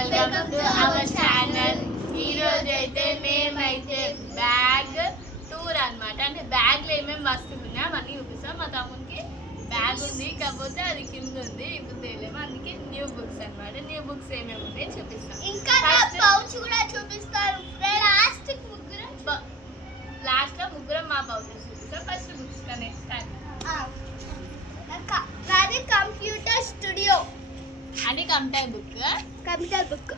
Welcome to our channel. ఈరోజు అయితే మేమైతే బ్యాగ్ టూర్ అనమాట. అంటే బ్యాగ్లో ఏమేమి వస్తువులు ఉన్నాయో అవన్నీ చూపిస్తాం. మా తమ్మునికి బ్యాగ్ ఉంది, కాకపోతే అది కింద ఉంది, ఇప్పుడు తెలియము. అందుకే న్యూ బుక్స్ అనమాట. న్యూ బుక్స్ ఏమేమి ఉంటాయి చూపిస్తాం. ఇంకా పౌచ్ కూడా చూపిస్తారు. లాస్ట్లో ముగ్గురం మా పౌచెస్ చూపిస్తాం. ఫస్ట్ బుక్స్ నెక్స్ట్ టైం నాది కంప్యూటర్ స్టూడియో అని computer book.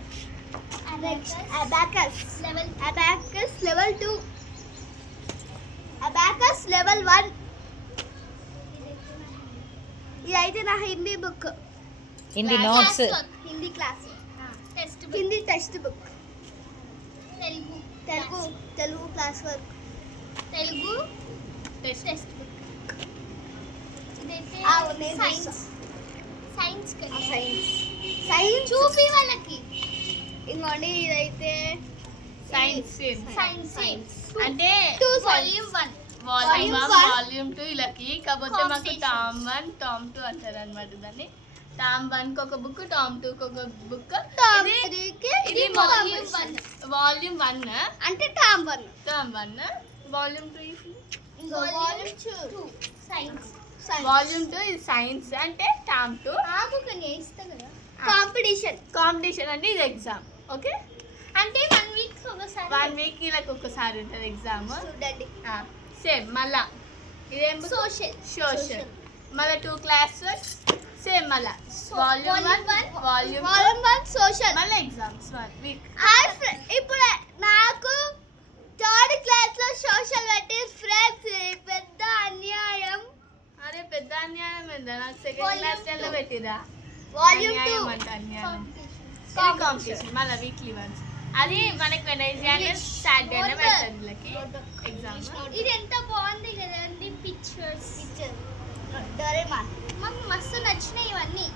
Next abacus level 2, abacus level 1. ఇది అయితే నా Hindi book, Hindi notes, Hindi class text Hindi text book, Telugu class work, Telugu text book. Science చూపి వాళ్ళకి. ఇంకోండి ఇదైతే సైన్స్ అంటే వాల్యూమ్ 1 వాల్యూమ్ 2 ఇలాకి. కాకపోతే మాకు టామ్ 1 టామ్ 2 అంటారు అనమాట. దాన్ని టామ్ 1 కి ఒక బుక్, టామ్ 2 కి ఒక బుక్. ఇది వాల్యూమ్ 1 అంటే Tom 1, volume 2 volume 2 science. Volume 2 ఇది సైన్స్ అంటే టామ్ 2. కాంపిటీషన్ అంటే ఇది ఎగ్జామ్. ఓకే, అంటే 1 వీక్ ఒకసారి 1 వీక్ ఇలా ఒక్కసారి ఉంటుంది ఎగ్జామ్. చూడండి. సేమ్ మళ్ళా ఇదేం సోషల్. మళ్ళీ 2 క్లాస్ వర్క్స్ సేమ్. మళ్ళా వాల్యూమ్ 1 సోషల్. మళ్ళీ ఎగ్జామ్స్ 1 వీక్. ఇప్పుడు నాకు 3rd క్లాస్ లో సోషల్ పెట్టి ఫ్రెండ్స్ పెద్ద అన్యాయం. అరే పెద్ద అన్యాయం ఏందా? నాకు 2nd క్లాస్ లో పెట్టిరా. వాల్యూమ్ 2 అన్యాయం అంటే అన్యాయం. కాంపిటీషన్ మళ్ళీ వీక్లీ వన్స్. అది మనకి వెనస్డే సాటర్డే పెడతారు వీళ్ళకి ఎగ్జామ్. ఇది ఎంత బాగుంది కదండి. పిక్చర్స్ డోరేమాన్ మాకు మస్తు నచ్చినాయి ఇవన్నీ.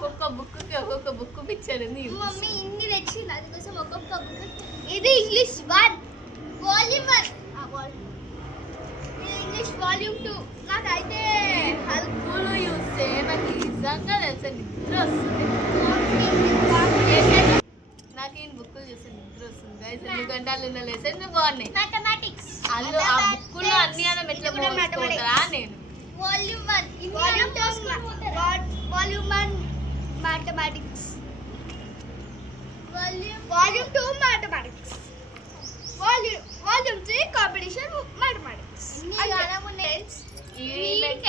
ఒక్కొక్క బుక్ పిక్చర్ ఉంది. మమ్మీ ఇన్ని తెచ్చింది, అందుకోసం ఒక్కొక్క బుక్. ఇది ఇంగ్లీష్ 1 వాల్యూమ్ 1, ఇది ఇంగ్లీష్ వాల్యూమ్ 2. నాకైతే హెల్ప్ఫుల్ చూస్తే నాకు నిజంగా తెలుసా నిద్ర వస్తుంది. నాకు ఈ బుక్కులు చూస్తే నిద్ర వస్తుంది. 2 గంటలు ఉన్న లెసన్ బాగున్నాయి. మ్యాథమెటిక్స్ అందులో ఆ బుక్కులో అన్ని అలా మెట్ల మోసుకుంటారా నేను. Volume 1 volume 1 mathematics, volume 2 mathematics, volume 3 competition mathematics.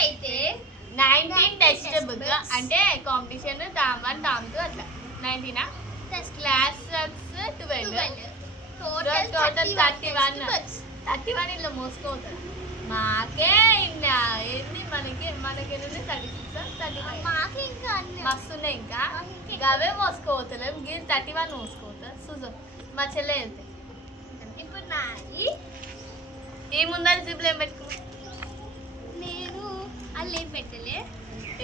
అయితే 19 టెక్స్ట్ బుక్ అంటే కాంపిటీషన్ టామ్ 1 టామ్ 2 అట్లా 19 క్లాస్ వర్క్స్ 12 టోటల్ 31 ఇలా మోసుకోతారు. మాకే ఇంకా ఏంది మనకి 36 మాకు ఇంకా మస్తున్నాయి. ఇంకా అవే మోసుకోవతలేము. గిరి 31 మోసుకోతారు. చూసో మా చెల్లె వెళ్తే ఇప్పుడు నాది ఈ ముందర జిప్లు ఏం పెట్టుకో. నేను అల్లు ఏం పెట్టలే.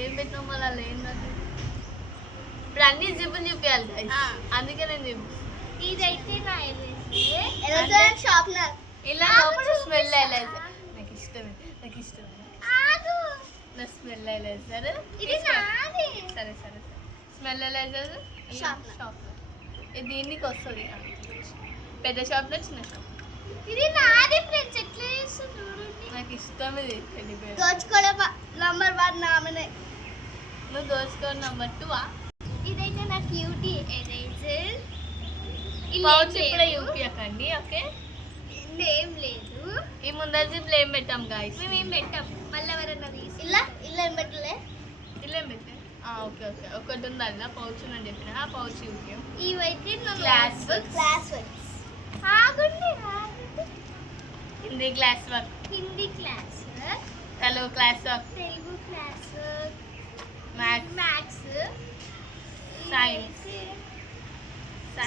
ఏం పెట్టినాం మళ్ళీ అలా ఏంటంటే ఇప్పుడు అన్ని జిప్పులు చూపించాలి. అందుకే నేను చెప్పు. ఇదైతే నా ఎరేజర్ షార్ప్నర్. ఇలా లోపల స్మెల్ ఎరేజర్ నాకు ఇష్టమే. నా స్మెల్ ఎరేజర్ ఇది నాది. సరే స్మెల్ ఎరేజర్ షార్ప్నర్. ఇది దీనికి వస్తుంది. పెద్ద షార్ప్నర్ చిన్న షార్ప్నర్. ఇది నాది ఫ్రెండ్స్. ఎట్లా చేస్తుంది చూడండి. నాకు ఇష్టం ఇది. దోచుకోవడం నంబర్ 1 నామనే. నువ్వు దోచుకోవడం నంబర్ 2. ఇదైతే నా క్యూటీ ఎరేజర్. పౌచ్ ఇప్పుడే చూపించకండి. ఓకే, ఏం లేదు. ఈ ముందర జిప్లు ఏం పెట్టాం గాయస్? మేము ఏం పెట్టాం. మళ్ళీ ఎవరన్నా తీసి ఇలా ఏం పెట్టలే. ఇలా ఏం పెట్టా. ఓకే ఒకటి ఉంది అలా పౌచ్ అని చెప్పిన. ఆ పౌచ్ చూపించాం. ఇవైతే క్లాస్ వర్క్స్. ఆగండి. Hindi class work, Telugu class work, maths, science,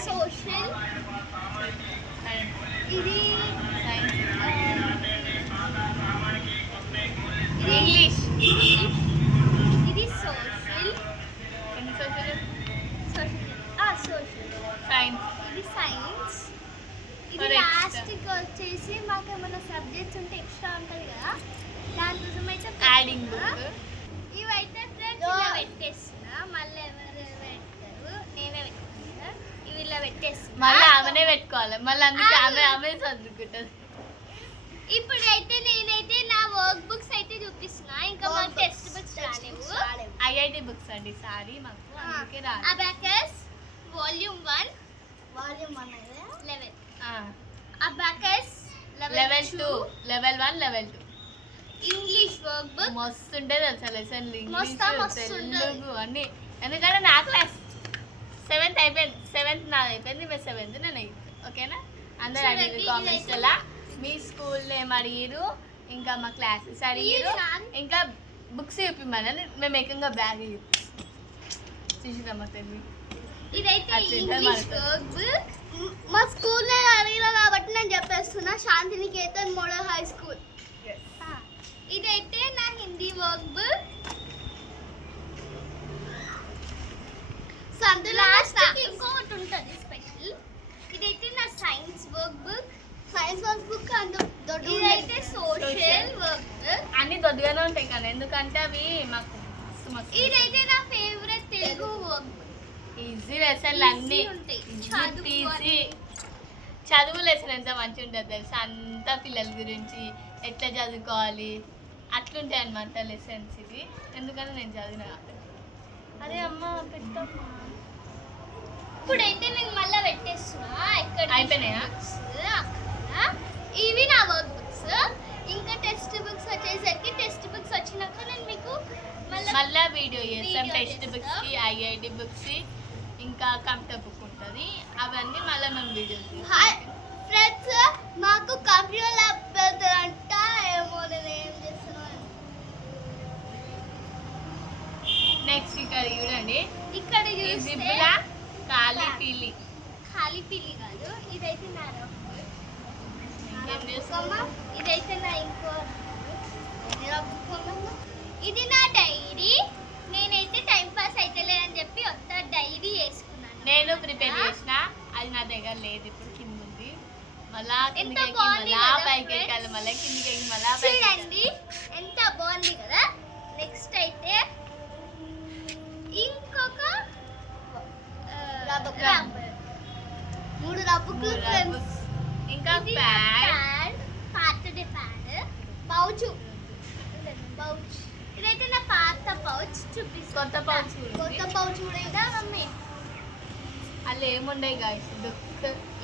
social. ఇది ఇంగ్లీష్. ఇది సోషల్. సైన్స్. ఇది సైన్స్. ఇది Correct. లాస్ట్కి వచ్చేసి మాకు ఏమైనా సబ్జెక్ట్స్ ఉంటే ఎక్స్ట్రా ఉంటుంది కదా, దానికోసం అయితే యాడింగ్ బుక్. ఇవైతే ఫ్రెండ్స్ ఇలా పెట్టేస్తున్నా. మళ్ళీ ఎవరు పెడతారు మళ్ళీ ఆమెనే పెట్టుకోవాలి, మళ్ళీ అందుకే ఆమె చదువుకుంటుంది. ఇప్పుడైతే నేనైతే నా వర్క్ బుక్స్ అయితే చూపిస్తున్నా. ఇంకా మాకు టెక్స్ట్ బుక్స్ రాలేవు. ఐఐటి బుక్స్ అండి, సారీ మాకు అందుకే రాదు. Abacus volume 1 11. Abacus level 2 level 1 level 2 English work book మస్తు ఉంటుంది తెలుసా లెసన్లు, మస్తు ఇంగ్లీష్ ఉంటుంది. తెలుగు అన్ని. ఎందుకంటే నా క్లాస్ 7th అయిపోయింది, 7th నాది అయిపోయింది, మీరు 7th నేను 8th. ఓకేనా? అందరు అడిగారు కామెంట్స్ వల్ల మీ స్కూల్ నేమ్ అడిగారు, ఇంకా మా క్లాసెస్ అడిగారు, ఇంకా బుక్స్ చూపిమని మేము ఏకంగా బ్యాగ్ చూసినామా తెలివి. ఇదైతే అట్లా ఉంటుంది ఇంగ్లీష్ మనతో. Work book. మా స్కూల్లో అడిగిన కాబట్టి నేను చెప్పేస్తున్నా, శాంతినికేతన్ మోడల్ హై స్కూల్. ఇదైతే నా హిందీ వర్క్ బుక్. లాస్ట్ ఇంకొకటి ఉంటుంది స్పెషల్. ఇదైతే నా సైన్స్ వర్క్ బుక్. ఇదైతే సోషల్ వర్క్ బుక్. అన్ని దొడ్డుగానే ఉంటాయి కానీ, ఎందుకంటే అవి మాకు మస్తు మస్తు ఇదైతే నా favourite Telugu workbook. Easy లెసన్లు అన్ని ఉంటాయి. ఈజీ చదువు లెసన్ ఎంత మంచిగా ఉంటుంది తెలుసా, అంతా పిల్లల గురించి ఎట్లా చదువుకోవాలి అట్లుంటాయి అన్నమాట లెసన్స్ ఇవి. ఎందుకంటే నేను చదివిన కాబట్టి. అరే అమ్మ పెట్టమ్మా. ఇప్పుడైతే నేను మళ్ళీ పెట్టేస్తున్నా. ఎక్కడ అయిపోయినాయా? ఇవి నా వర్క్ బుక్స్. ఇంకా టెక్స్ట్ బుక్స్ వచ్చేసరికి టెక్స్ట్ బుక్స్ వచ్చినాక నేను మీకు మళ్ళీ వీడియో చేస్తాం. వీడియో టెక్స్ట్ బుక్స్ కి, ఐఐటి బుక్స్ కి, ఇంకా కంప్యూటర్ బుక్ ఉంటుంది, అవన్నీ మళ్ళీ మేము వీడియో హాయ్ ఫ్రెండ్స్, మాకు కంప్యూటర్ ల్యాబ్ పెడతారంట. ఏమో నేను ఏం చేస్తున్నాను. నెక్స్ట్ ఇక్కడ చూడండి, ఇక్కడ ఈ చూస్తే జిబ్బులా ఖాళీ పీలి. ఖాళీ పిల్లి కాదు, ఇదైతే నా రఫ్. ఇంకేం చేస్తాం? ఇదైతే నా ఇంకో ఇది నా డైరీ. నేనైతే టైం పాస్ అయితే అని చెప్పి ఒక్క డైరీ వేసుకున్నాను. నేను ప్రిపేర్ చేసిన, అది నా దగ్గర లేదు, ఇప్పుడు కింద ఉంది. మళ్ళా ఎంత కిందకి బాగుంది మళ్ళా కదా పైకి friends? ఎక్కాలి, మళ్ళీ కిందకి ఎక్కి మళ్ళా పైకి ఎక్కాలి. చూడండి ఎంత బాగుంది కదా. నెక్స్ట్ అయితే ఇంకొక రబ్బర్. 3 రబ్బులు ఫ్రెండ్స్. ఇంకా ప్యాడ్, పాతది ప్యాడ్. పౌచ్. ఇదైతే నా పాత పౌచ్. చూపిస్తా. కొత్త పౌచ్ కొత్త పౌచ్ కూడా ఇదా మమ్మీ. అలా ఏముండయి గాయస్.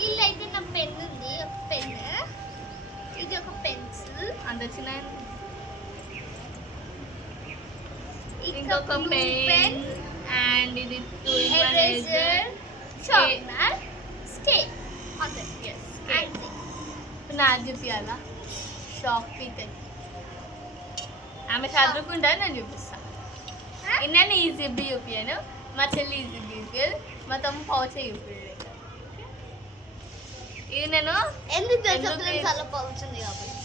ఇల్లైతే నా పెన్ ఉంది, ఒక పెన్. ఇది ఒక పెన్సిల్. అంత చిన్న. ఇంకొక పెన్ అండ్ ఇది ఎరేజర్, షార్ప్నర్, స్కేల్. అంతే. అంతే. నాకు చూపించాలా? షాక్ పీక్ ఆమె చదువుకుంటా, నేను చూపిస్తాను. నేను ఈ జిబ్బి చూపించాను, మా చెల్లి ఈ జిబ్బి, మా తమ్ము పౌచ్ చూపించాడు. ఇవి నేను ఎందుకు చాలా పౌచుంది కాబట్టి.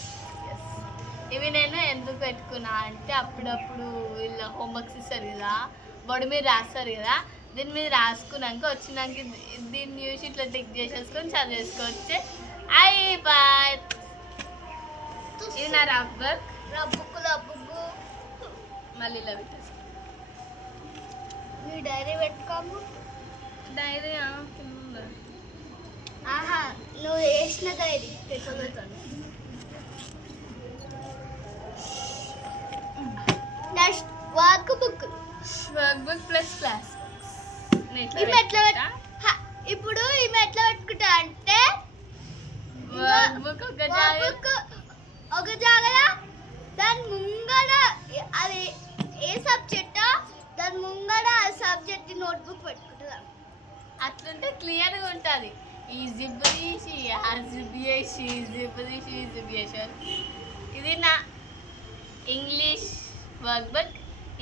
ఇవి నేను ఎందుకు పెట్టుకున్నా అంటే, అప్పుడప్పుడు వీళ్ళ హోంవర్క్స్ ఇస్తారు కదా, బోర్డు మీద రాస్తారు కదా, దీని మీద రాసుకున్నాక వచ్చినాక దీన్ని చూసి ఇట్లా టిక్ చేసేసుకొని చదివేసుకోవచ్చు. అయిపోయి ఇది నా రబ్బర్. రబ్బుకు మళ్ళీ ఇలా పెట్టేసి నీ డైరీ పెట్టుకోము. డైరీ ఆహా, నువ్వు వేసిన డైరీ పెట్టుకోతాను. Next workbook. Workbook plus class. ఇప్పుడు ఈమె ఎట్లా పెట్టుకుంటా అంటే, వర్క్ బుక్ ఒక జాగల దాని ముంగడ అది ఏ సబ్జెక్టో దాని ముంగడ ఆ సబ్జెక్ట్ నోట్బుక్ పెట్టుకుంటుందా. అట్లుంటే క్లియర్గా ఉంటుంది. ఈ జిబ్బు తీసి ఆ జిబ్బు చేసి జిబ్బు తీసి ఈ జిబ్బు చేసి. ఇది నా English work book,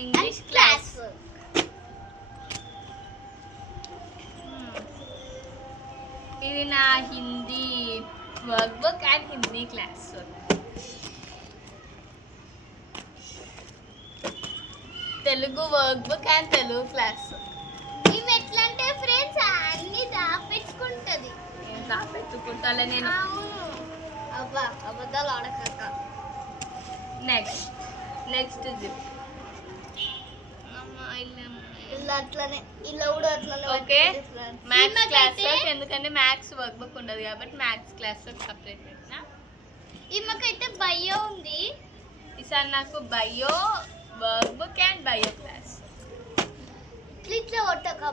English class. ఇది నా Hindi work book and Hindi class. Telugu work book and Telugu class. ఇవి ఎట్లా అంటే ఫ్రెండ్స్ అన్ని దాపెట్టుకుంటది. దాపెట్టుకుంటాలే నేను. అబ్బా అబద్ధాలు ఆడక. Next zip. ఇలా అట్లనే ఇలా కూడా అట్లనే ఓకే పెట్టండి friends. మ్యాథ్స్ క్లాస్ ఈమెకైతే- ఎందుకంటే మ్యాథ్స్ వర్క్ బుక్ ఉండదు కాబట్టి మ్యాథ్స్ క్లాస్ సపరేట్ పెట్టినా ఈమెకైతే బయ్యో ఉంది. ఈసారి నాకు bio work book and bio class ఇట్లా కొట్టక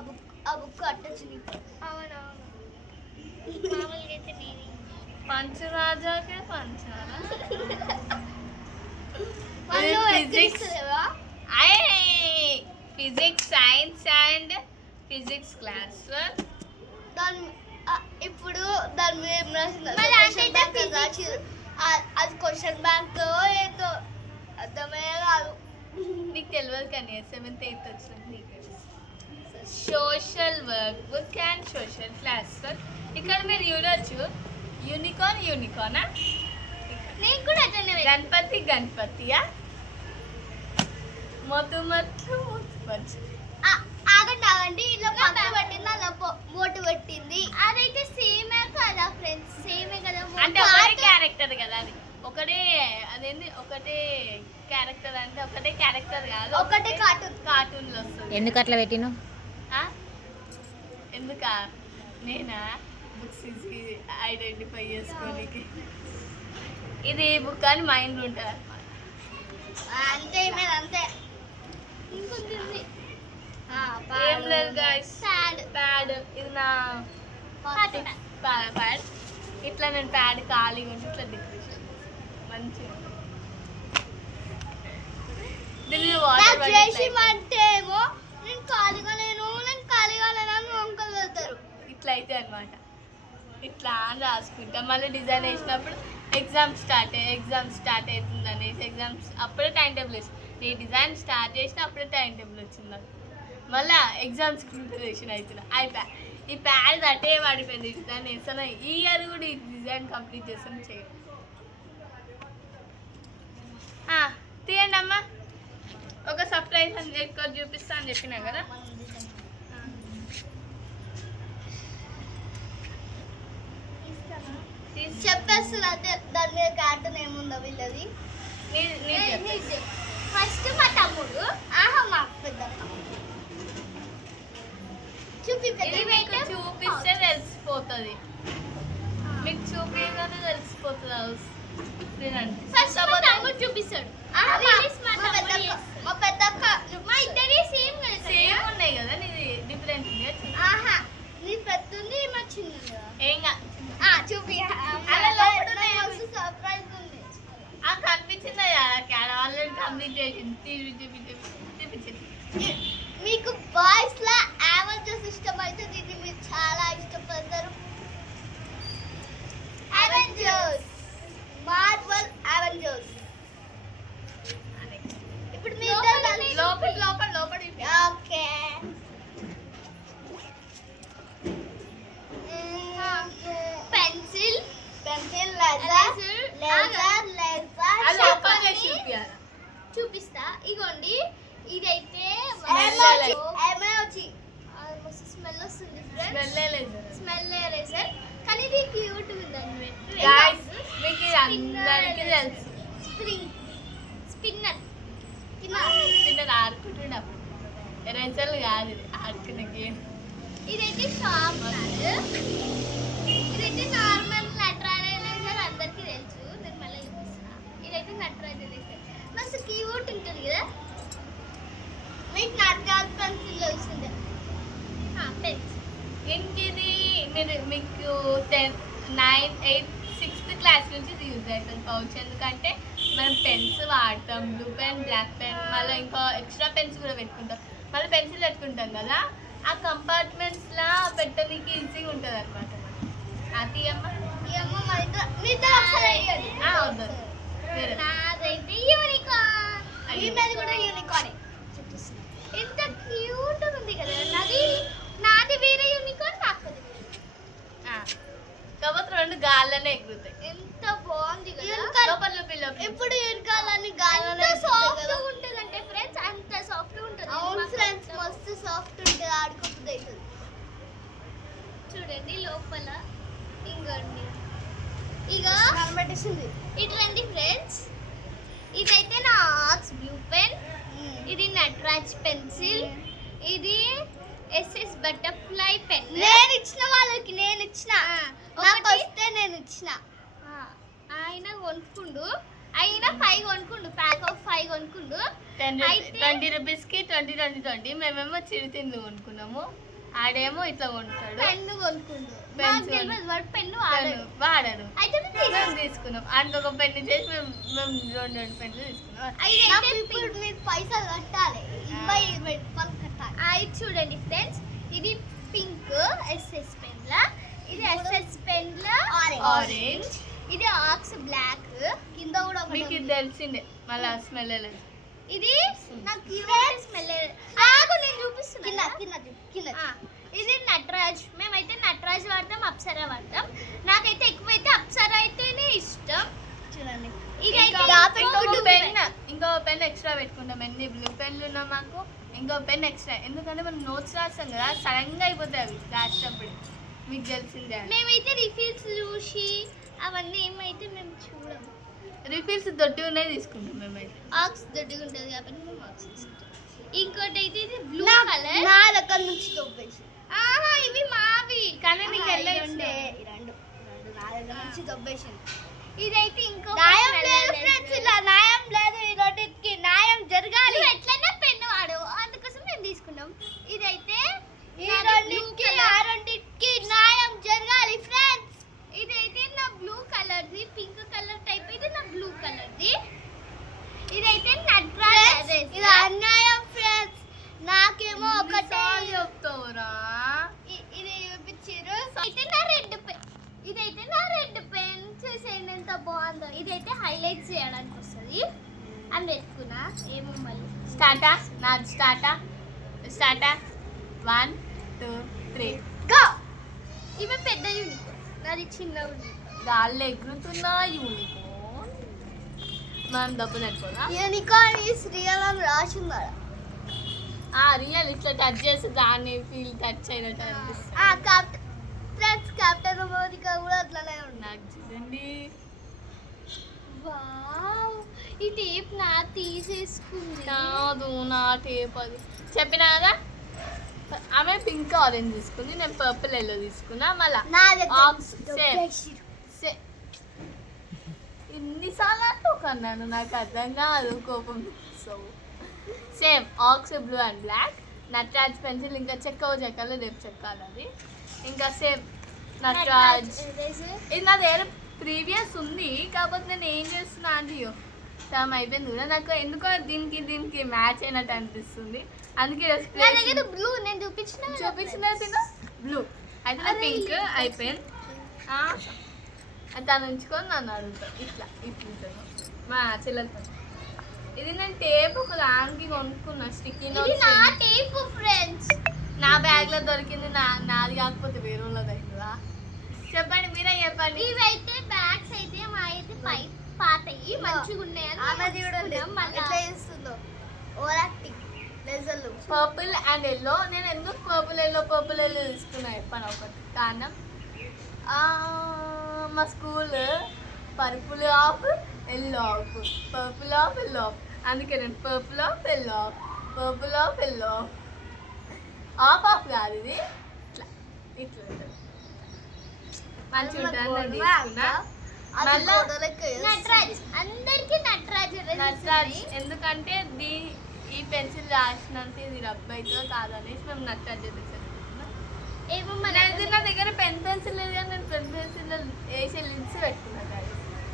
ఆ బుక్ అట్టచ్చు నీకు. అవునవును మామూలుగా అయితే నేను పంచరాజాకే పంచారా వాళ్ళు Physics. ఎక్కిరిస్తలేవా? Physics science and physics class దాని ఇప్పుడు దాని మీద ఏం రాసిందో మరి క్వశ్చన్ అంటే బ్యాంక్ physics. రాసింది. అది క్వశ్చన్ బ్యాంక్ ఏదో అర్థమే కాదు. నీకు తెలియదు కానీ 7th 8th వచ్చిన నీకు social work book and social class work ఇక్కడ మీరు చూడొచ్చు యూనికార్నా నేను కూడా అట్లనే పెట్టా. గణపతియా మొత్తు ఆగండి ఇలా పక్క పెట్టింది అలా బోటు పెట్టింది. అదైతే సేమే కదా ఫ్రెండ్స్, సేమే కదా. అంటే ఒకటే క్యారెక్టర్ కదా అది అదేంది ఒకటే క్యారెక్టర్ అంటే ఒకటే క్యారెక్టర్ కాదు ఒకటే కార్టూన్లో వస్తుంది ఎందుకు అట్లా పెట్టినావు? ఆ? ఎందుకా నేనా బుక్స్ ఐడెంటిఫై చేసుకోనికి ఇది బుక్ అని మైండ్ ఉంటుంది అంతే మీద అంతే. ఇంకొంది ఏం లేదు గాయస్ ప్యాడ్ ఇది నా ప్యాడ్ ఇట్లా నేను ప్యాడ్ ఖాళీగా ఉంటే ఇట్లా డెకరేషన్ మంచిగా దీన్ని వాటర్ అంటే ఏమో నేను ఖాళీగా లేను అని వంకలు వెళ్తారు. ఇట్లా అయితే అనమాట ఇట్లా అని రాసుకుంటాం మళ్ళీ డిజైన్ వేసినప్పుడు ఎగ్జామ్ స్టార్ట్ అవుతుంది అనేసి ఎగ్జామ్స్ అప్పుడే టైం టేబుల్ వేసి ఈ డిజైన్ స్టార్ట్ చేసిన అప్పుడే టైం టేబుల్ వచ్చింది నాకు మళ్ళీ ఎగ్జామ్స్ ప్రిపరేషన్ అవుతున్నా అయిపోయా ఈ ప్యాడ్ అట్టే పడిపోయింది డిజైన్ వేస్తాను ఈ ఇయర్ కూడా ఈ డిజైన్ కంప్లీట్ చేస్తాను చేయండి తీయండి అమ్మా ఒక సర్ప్రైజ్ అని ఎక్కువ చూపిస్తా అని చెప్పినా కదా చెప్పేస్తుంది అదే దాని మీద కార్టూన్ ఏముందో వీళ్ళది. ఫస్ట్ మా తమ్ముడు మా పెద్దమ్మ ఇది మీకు చూపిస్తే తెలిసిపోతుంది మీకు చూపించగానే తెలిసిపోతుంది నేనండి ఫస్ట్ మా తమ్ముడు చూపిస్తాడు. మా పెద్దక్క మా ఇద్దరి సేమ్ కదా. సేమ్ ఉన్నాయి కదా నీది డిఫరెంట్ ఉంది నీ పెద్ద మా చిన్నది ఏం చూపి అలా లోపల ఉన్నాయి. సర్ప్రైజ్ ఉంది. కనిపించిందా ఆల్రెడీ కంప్లీట్ చేసింది చూపించింది మీకు బాయ్స్ లా అవెంజర్స్ ఇష్టం అయితే దీన్ని మీరు చాలా ఇష్టపడతారు. Avengers Marvel Avengers. ఇప్పుడు మీ లోపల ఓకే పెన్సిల్ అది ఓపెన్ చేసి చూపియాలి చూపిస్తా. ఇగోండి ఇదైతే స్మెల్ వస్తుంది స్మెల్ ఎరేజర్ కానీ ఇది క్యూట్ ఉందండి. Guys, మీకు ఇది అందరికీ తెలుసు స్పిన్నర్ పిల్లలు ఆడుకుంటుండే అప్పుడు ఎరేజర్లు కాదు ఇది ఆడుకునే గేమ్ ఇదైతే షార్ప్నర్. ఇదైతే నార్మల్ నటరాజ్ ఎరేజర్ అందరికీ తెలుసు. నేను మళ్ళీ చూపిస్తా. ఇదైతే నటరాజ్ ఎరేజర్ మస్తు క్యూట్ ఉంటుంది కదా. మీకు నటరాజ్ పెన్సిల్ వస్తుంది. పెన్సిల్ ఇంకిది మీరు మీకు 10th 9th 8th 6th class నుంచి ఇది యూజ్ అవుతుంది పౌచ్ ఎందుకంటే మనం పెన్స్ వాడతాం బ్లూ పెన్ బ్లాక్ పెన్ మళ్ళీ ఇంకా ఎక్స్ట్రా పెన్స్ కూడా పెట్టుకుంటాం మళ్ళీ పెన్సిల్ పెట్టుకుంటాం కదా ఆ కంపార్ట్మెంట్స్లా పెట్టడానికి ఈజీగా ఉంటుంది అనమాట అది నాదైతే యూనికార్న్. ఈమెది కూడా యూనికార్న్. ఎంత క్యూట్ ఉంది కదా. నాది వేరే యూనికార్న్ నాది కాబట్టి రెండు గాల్లోనే ఎగురుతాయి ఎంత బాగుంది కదా. లోపల పిల్లలు ఇప్పుడు యూనికార్న్ గాల్లోనే సాఫ్ట్ ఉంటుందంటే ఫ్రెండ్స్ అంత సాఫ్ట్ ఉంటుంది. అవును ఫ్రెండ్స్ మస్తు సాఫ్ట్ ఉంటుంది ఆడుకుంటుంది అవుతుంది. చూడండి లోపల ఇంకోండి ఇక కనబట్టేసింది. ఇటు రండి ఫ్రెండ్స్. ఇదైతే నా ఆర్ట్స్ బ్లూ పెన్. ఇది నటరాజ్ పెన్సిల్. ఇది ఎస్ఎస్ బటర్ఫ్లై పెన్. నేను ఇచ్చిన వాళ్ళకి, నేను ఇచ్చిన, నాకు వస్తే నేను ఇచ్చిన. ఆయన కొనుక్కుండు, ఆయన 5 కొనుక్కుండు, ప్యాక్ ఆఫ్ 5 కొనుక్కుండు. 20 రూపీస్కి 20 మేమేమో చిరుతిండ్లు కొనుక్కున్నాము, ఆడేమో ఇట్లా కొంటాడు. పెన్ను కొనుక్కుండు, పెన్ను వాడాడు. అయితే మేము తీసుకున్నాం, ఆయనకు ఒక పెన్ను చేసి మేము 2 పెన్నులు తీసుకున్నాం. ఇప్పుడు మీరు పైసలు కట్టాలి, 20 రూపాయలు కట్టాలి. ఇది చూడండి ఫ్రెండ్స్, ఇది పింక్ ఎస్ఎస్ పెన్ల, ఇది ఎస్ఎస్ పెన్ల ఆరెంజ్, ఇది ఆక్స్ బ్లాక్, కింద కూడా మీకు ఇది తెలిసిందే, మళ్ళీ స్మెల్ లేదు. ఇది నాకు స్మెల్ ఆగు, నేను చూపిస్తున్నా. ఇది నటరాజ్, మేమైతే నటరాజ్ వాడతాం, అప్సరా వాడతాం. నాకైతే ఎక్కువైతే అప్సరా అయితేనే ఇష్టం. చూడండి, ఇంకో పెన్ ఎక్స్ట్రా పెట్టుకుంటాం. ఎన్ని బ్లూ పెన్లు ఉన్నా మాకు ఇంకో పెన్ ఎక్స్ట్రా, ఎందుకంటే మనం నోట్స్ రాస్తాం కదా, సడన్గా అయిపోతాయి అవి రాసేటప్పుడు, మీకు తెలిసిందే. మేమైతే రిఫిల్స్ చూసి అవన్నీ ఏమైతే మేము చూడము. రిఫిల్స్ దొడ్డి ఉన్నాయి తీసుకుంటాం మేమైతే. ఆక్స్ దొడ్డిగా ఉంటుంది కాబట్టి మేము ఆక్స్ తీసుకుంటాం. ఇంకోటి అయితే ఇది బ్లూ కలర్, నా దగ్గర నుంచి దొబ్బేసి. ఆహా, ఇవి మావి కానీ నీకు రెండు నా దగ్గర నుంచి దొబ్బేసింది. ఇదైతే ఇంకో న్యాయం లేదు ఫ్రెండ్స్, ఇలా న్యాయం లేదు. ఈ రెండింటికి న్యాయం జరగాలి. ఎట్లన్నా పెన్ను వాడు, అందుకోసం మేము తీసుకున్నాం. ఇదైతే ఈ రెండింటికి ఆ రెండింటికి న్యాయం జరగాలి ఫ్రెండ్స్. ఇదైతే నా బ్లూ కలర్ది, పింక్ కలర్ టైప్, ఇది నా బ్లూ కలర్ది. ఇదైతే నట్రాజ్. ఇది అన్యాయం ఫ్రెండ్స్, నాకేమో ఒకటే చెప్తావురా. ఇది చూపించారు. అయితే నా రెడ్ పెన్, ఇదైతే నా రెడ్ పెన్. చూసేయండి ఎంత బాగుందో. ఇదైతే హైలైట్ చేయడానికి వస్తుంది అని పెట్టుకున్నా. ఏమో మళ్ళీ స్టార్టా, నాది స్టార్టా. 1 2 3 గో. ఇవి పెద్ద యూనికార్న్, నాది చిన్న యూనికార్న్. గాల్లో ఎగురుతున్న యూనికార్న్. మనం డబ్బులు ఎక్కువగా యూనికార్న్ ఈస్ రియల్ అని రాసిందా? రియల్ ఇట్లా టచ్ చేసి దాన్ని ఫీల్ టచ్ అయినట్టు అనిపిస్తుంది. కెప్టెన్ అమెరికా కూడా అట్లనే ఉంది. నాకు చూడండి, వావ్, ఈ టేప్ నా తీసేసుకుంది. కాదు నా టేప్ అది. చెప్పినా కదా, ఆమె పింక్ ఆరెంజ్ తీసుకుంది, నేను పర్పుల్ ఎల్లో తీసుకున్నా. మళ్ళా ఇన్నిసార్లు అంటూ కన్నాను, నాకు అర్థం కాదు, కోపం. So same ox blue and black, Nataraj pencil, ఇంకా చెక్కలు రేపు చెక్కాలి అది. ఇంకా సేమ్ నటరాజ్. ఇది నా దగ్గర ప్రీవియస్ ఉంది, కాకపోతే నేను ఏం చేస్తున్నా అంటే సమ్ అయిపోయింది కూడా. నాకు ఎందుకో దీనికి మ్యాచ్ అయినట్టు అనిపిస్తుంది, అందుకే బ్లూ నేను చూపించిన బ్లూ అయితే నా పింక్ అయిపోయింది. తను ఉంచుకొని నన్ను అడుగుతాను ఇట్లా మా చెల్లెలతో. ఇది నేను టేప్ ఒక దానికి కొనుక్కున్నా, స్టిక్కీ నోట్స్. నా టేప్ ఫ్రెండ్స్, నా బ్యాగ్ లో దొరికింది, నాది కాకపోతే వేరే వాళ్ళది అవుతుందా? చెప్పండి, మీరే చెప్పండి. ఇవైతే బ్యాగ్స్ అయితే మా అయితే పాతయి మంచిగా ఉన్నాయని పర్పుల్ అండ్ ఎల్లో. నేను ఎందుకు పర్పుల్ ఎల్లో తీసుకున్నా చెప్పాను ఒకటి కారణం. మా school purple of yellow of, purple of yellow of, అందుకే నేను పర్పుల్ ఆఫ్ ఎల్లో ఆఫ్ కాదు, ఇది ఇట్లా ఇట్లా మంచిగా ఉంటుంది తీసుకున్నా. నటరాజ్ ఎందుకంటే ఈ పెన్సిల్ రాసినంత ఇది రబ్ అవుతుందో కాదనేసి మేము నటరాజ్ నా దగ్గర పెన్ పెన్సిల్ లేదు, కానీ నేను పెన్ పెన్సిల్ వేసే లిడ్స్ పెట్టుకున్నా.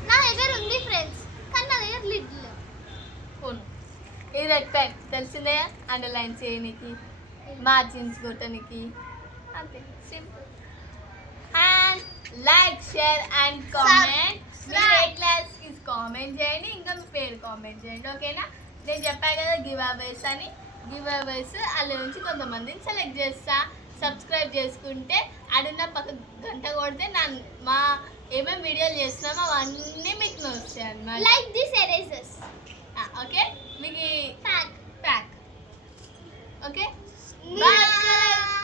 నా దగ్గర ఉంది ఫ్రెండ్స్, కానీ నా దగ్గర లిడ్ లేదు. ఫోన్ ఇది రెడ్ పెన్ తెలిసిందే, అండర్లైన్ చేయడానికి, మార్జిన్స్ కొట్టడానికి, అంతే simple. And like, share and comment. మీరు ఏ క్లాస్కి కామెంట్ చేయండి, ఇంకా మీ పేరు కామెంట్ చేయండి, ఓకేనా? నేను చెప్పాను కదా గివ్ అవేస్ అని. గివ్ అవేస్ అందులో నుంచి కొంతమందిని సెలెక్ట్ చేస్తా. సబ్స్క్రైబ్ చేసుకుంటే అడున్న పక్క గంట కొడితే మా ఏమేమి వీడియోలు చేస్తున్నామో అవన్నీ మీకు వస్తాయి అన్నమాట. Like this erasers. ఓకే, మీకు ప్యాక్ ఓకే. బాయ్.